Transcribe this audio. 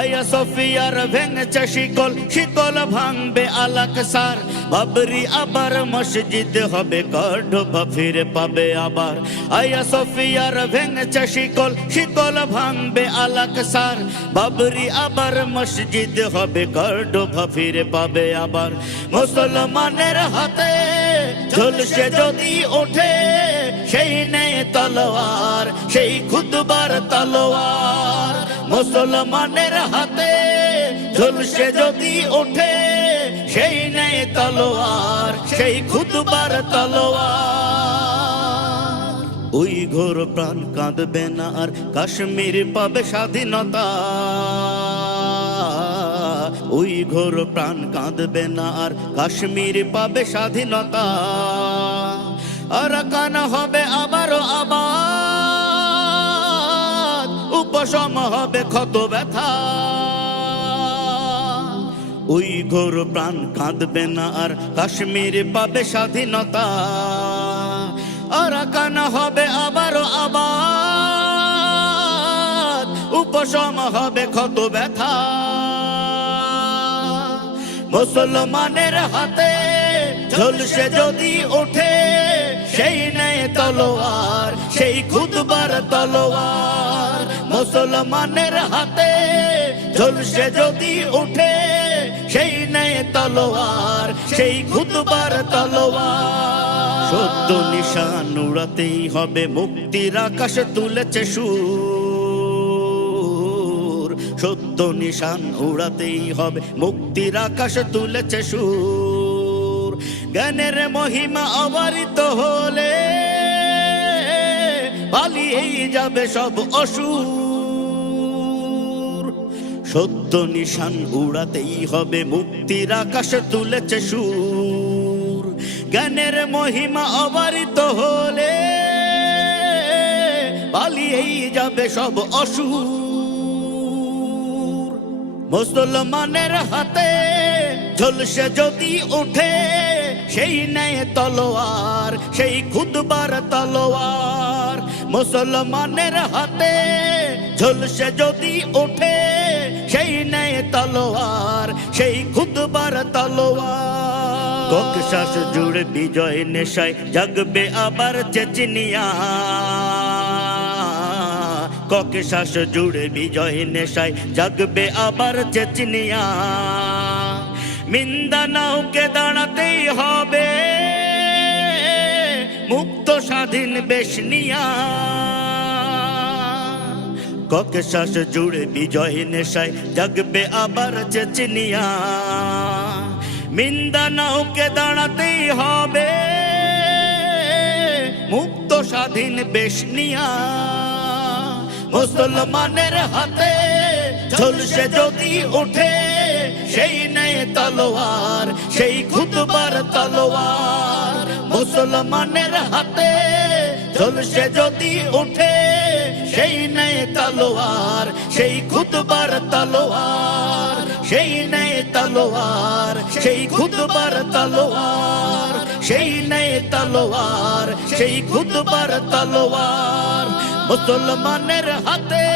আয়া সফিয়ার ভেঙেছে শিকল, শিকল ভাঙবে আলাকসার। বাবরি আবার মসজিদ হবে, কর্ডোবা ফিরে পাবে আবার। আয়া সফিয়ার ভেঙেছে শিকল, শিকল ভাঙবে আলাকসার। বাবরি আবার মসজিদ হবে, কর্ডোবা ফিরে পাবে আবার। মুসলমানের হাতে ঝলসে যদি ওঠে সেই নেয় তলোয়ার, সেই খুতবার তলোয়ার। মুসলমানের হাতে ঝলসে যদি ওঠে সেই নেয় তলোয়ার, সেই খুতবার তলোয়ার। ওই ঘোর প্রাণ কাঁদবে না আর, কাশ্মীর পাবে স্বাধীনতা। ওই ঘোর প্রাণ কাঁদবে না আর, কাশ্মীর পাবে স্বাধীনতা। আরাকান হবে আবারও আবাদ, উপশম হবে ক্ষত ব্যথা। ওই ঘোর প্রাণ কাঁদবে না আর, কাশ্মীর পাবে স্বাধীনতা। আরাকান হবে আবারও আবাদ, উপশম হবে ক্ষত ব্যথা। মুসলমানের হাতে ঝলসে যদি ওঠে সেই নেয় তলোয়ার, সেই খুতবার তলোয়ার। মুসলমানের হাতে ঝলসে যদি ওঠে সেই নেয় তলোয়ার, সেই খুতবার তলোয়ার। সত্য নিশান উড়াতেই হবে, মুক্তির আকাশ তুলেছে সুর। সত্য নিশান উড়াতেই হবে, মুক্তির আকাশ তুলেছে সুর। জ্ঞানের মহিমা অবারিত হলে পালিয়েই যাবে সব অসুর। সত্য নিশান উড়াতেই হবে, মুক্তির আকাশ তুলেছে সুর। জ্ঞানের মহিমা অবারিত হলে পালিয়েই যাবে সব অসুর। মুসলমানের হাতে ঝলসে যদি ওঠে সেই নেয় তলোয়ার, সেই খুতবার তলোয়ার। মুসলমানের হাতে ঝলসে যদি ওঠে সেই নেয় তলোয়ার, সেই খুতবার তলোয়ার। ককশাস জুড়ে বিজয় নেশায় জাগবে আবার চেচনিয়া। ককশাস জুড়ে বিজয় নেশায় জাগবে আবার চেচনিয়া। মিন্দানাওকে দাঁড়াতেই হবে, মুক্ত স্বাধীন বেশনিয়া। ককশাস জুড়ে বিজয় নেশায় জাগবে আবার চেচনিয়া। মিন্দানাওকে দাঁড়াতেই হবে, মুক্ত স্বাধীন বেশনিয়া। মুসলমানের হাতে ঝলসে যদি ওঠে সেই নেয় তলোয়ার, সেই খুতবার তলোয়ার। মুসলমানের হাতে ঝলসে যদি ওঠে সেই নেয় তলোয়ার, সেই খুতবার তলোয়ার। সেই নেয় তলোয়ার, সেই খুতবার তলোয়ার। সেই নেয় তলোয়ার, সেই খুতবার তলোয়ার। মুসলমানের হাতে